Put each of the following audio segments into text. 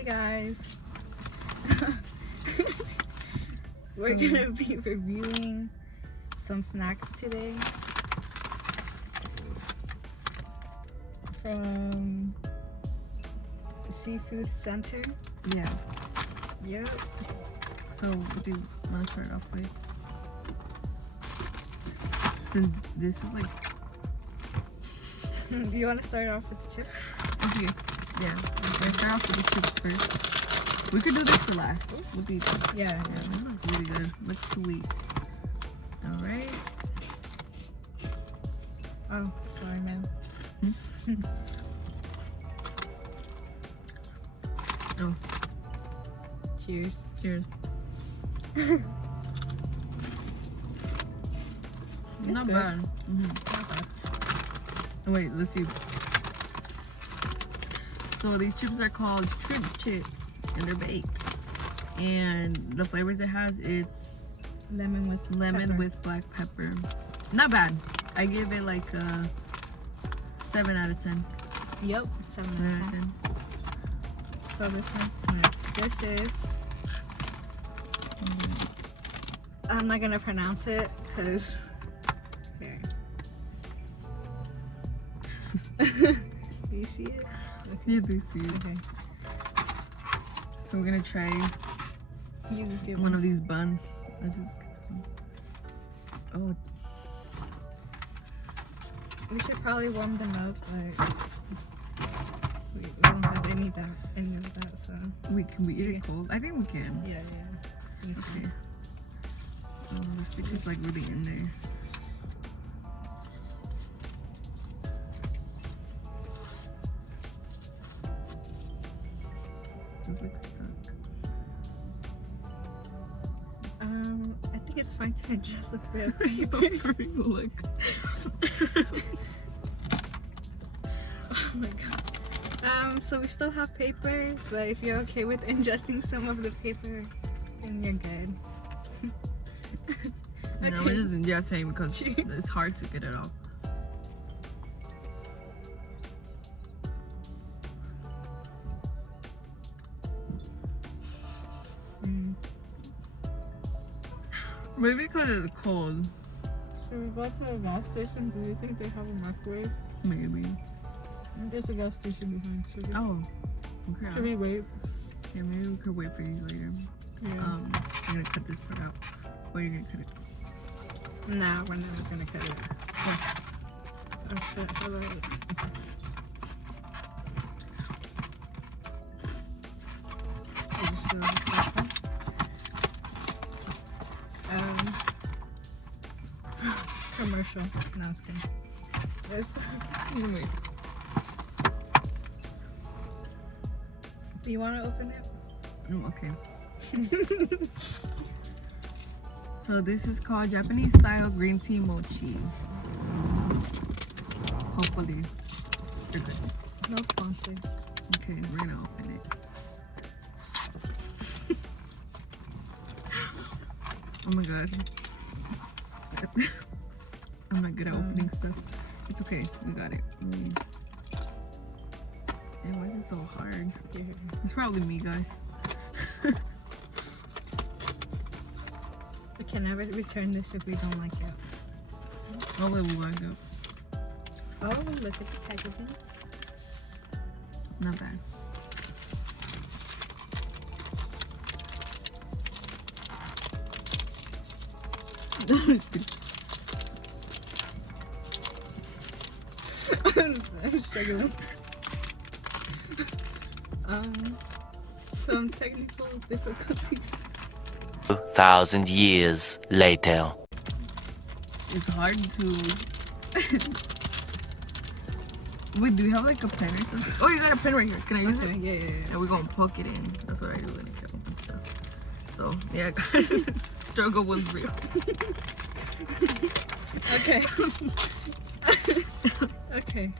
Hey guys, we're gonna be reviewing some snacks today from the Seafood Center. Yeah. Yep. So what do you want to start off with? Since this is like... Do you want to start off with the chips? Okay. Yeah. Let's start off with the chips first. We could do this for last. What do you think? Yeah. Yeah, that looks really good. Looks sweet. Alright. Oh, sorry, man. Oh, Cheers. cheers. Not good. bad. Oh, wait, let's see. So these chips are called shrimp chips, and they're baked. And the flavors it has, it's Lemon with pepper. with black pepper. Not bad. I give it like a 7 out of 10. Yep. 7 7 out out of of 10. 10. So this one's next. This is... I'm not gonna pronounce it because... Here. Do you see it? Okay. Yeah, they see it. Okay. So we're gonna try You get one of these buns. I just got this one. Oh, We should probably warm them up, but we don't have any of that, so wait, can we eat Yeah. it cold? I think we can. yeah. Okay. Oh, the stick is like really in there. It's like stuck. I think it's fine to adjust a bit of paper. Look. Oh my god. So we still have paper, but if you're okay with ingesting some of the paper, then you're good. No, we're just ingesting because Cheers. it's hard to get it off. Maybe because it's cold. So we go to a gas station. Do you think they have a microwave? Maybe. There's a gas station behind. Oh. Okay. Should we wait? Yeah, maybe we could wait for these later. Yeah. I'm gonna cut this part out. Or you're gonna cut it. Nah, we're never gonna cut it. Oh shit, hold on. Commercial. No, I'm just kidding. This. Anyway. Do you want to open it? Oh, okay. So this is called Japanese style green tea mochi. Hopefully they're good. No sponsors. Okay, we're gonna open it. Oh my god. I'm not good at opening stuff. It's okay, we got it. Damn, why is it so hard? Here. It's probably me, guys. We can never return this if we don't like it. I'll let it back up. Oh, look at the packaging. Not bad. Just kidding. I'm struggling. Some technical difficulties. 2,000 years later. It's hard to... Wait, do you have like a pen or something? Oh, you got a pen right here. Can I use Okay, it? yeah. Yeah, we're gonna poke it in. That's what I do when I can open stuff. So, yeah, guys, struggle was real. Okay. Okay.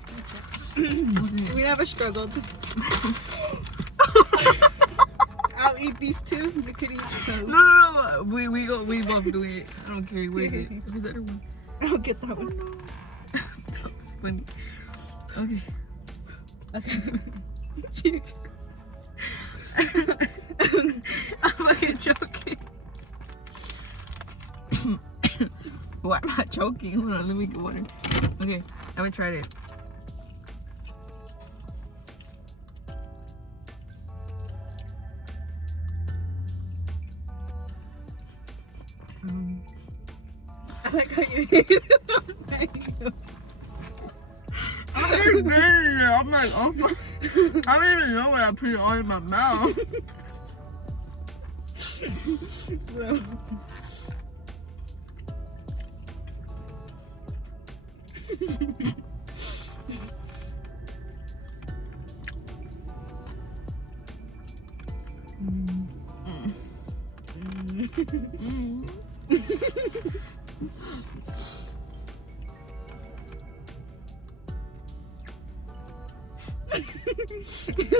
We never struggled. I'll eat these two. You could eat those. No. We both do it. I don't care. Where's it? Where's the other one? I'll get that one. No. That was funny. Okay. Okay. Cheers. I'm fucking choking. Why am I choking? Hold on, let me get water. Okay, I haven't tried it. I like how you hate it. I'm like, oh my. I don't even know when I put it all in my mouth. So.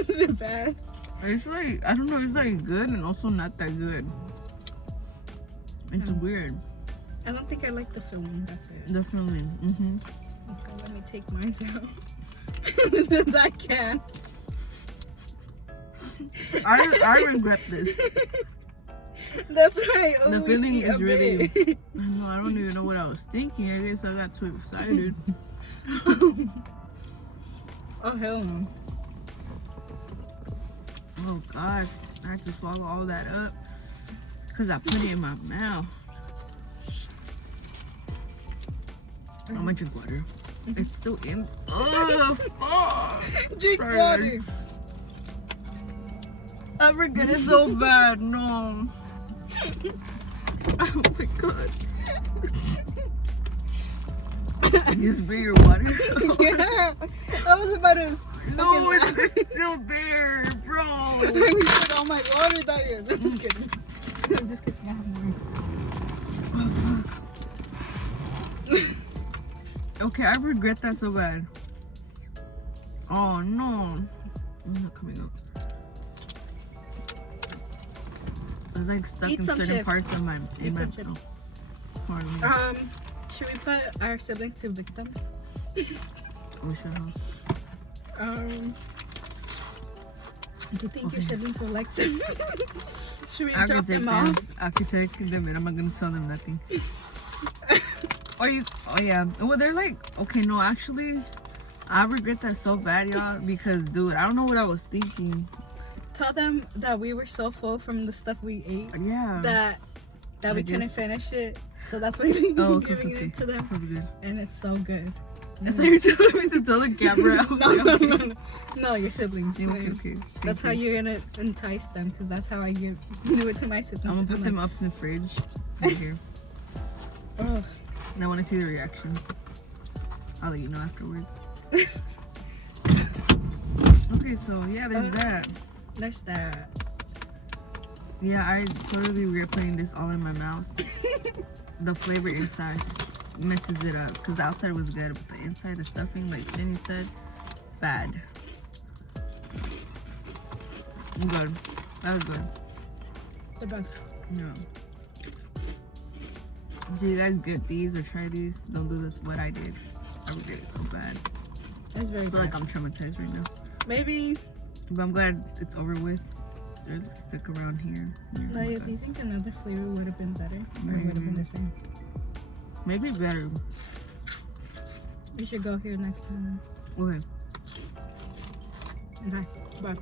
Is it bad? It's like, I don't know, it's like good and also not that good. It's weird. I don't think I like the filling. That's it. The filling. Okay, let me take mine out. Since I can. I regret this. That's right. The filling is really. I know. I don't even know what I was thinking. I guess I got too excited. Oh hell no. Oh God, I had to swallow all that up because I put it in my mouth. I'm gonna drink water. It's still in. Oh, fuck. Drink Sorry. water. I regret it so bad. No. Oh my God. You spit your water? Yeah. I was about to. No, it's still there, bro. We put all my water down here. I'm just kidding. I'm just kidding. I have more. Okay, I regret that so bad. Oh no. It's not coming up. It's like stuck Eat in some certain chips. parts of my Eat some chips. pardon me. Should we put our siblings to victims? We should have. Do you think your siblings will like them? Should we I drop could take them them. off? I could take them and I'm not gonna tell them nothing. Or you, oh yeah. Well, they're like, okay, no, actually, I regret that so bad, y'all, because dude, I don't know what I was thinking. Tell them that we were so full from the stuff we ate Yeah. that I we guess. couldn't finish it. So that's why we're giving it to them. Sounds good. And it's so good. I thought you were telling me to tell the camera. No, your siblings. Okay. That's how you're gonna entice them, because that's how I do it to my siblings. I'm gonna put them up in the fridge right here. Oh. And I want to see the reactions. I'll let you know afterwards. Okay, so yeah, there's that. There's that. Yeah, I totally regret putting this all in my mouth. The flavor inside messes it up because the outside was good, but the inside, the stuffing, like Jenny said, bad. Good. That was good. The best. Yeah. So you guys get these or try these? Don't do this. What I did. I regret it so bad. It's very I feel bad. like I'm traumatized right now. Maybe. But I'm glad it's over with. They're stick around here. Nadia, do you think another flavor would have been better? Or would have been the same? Maybe better. We should go here next time. Okay. Okay. Bye.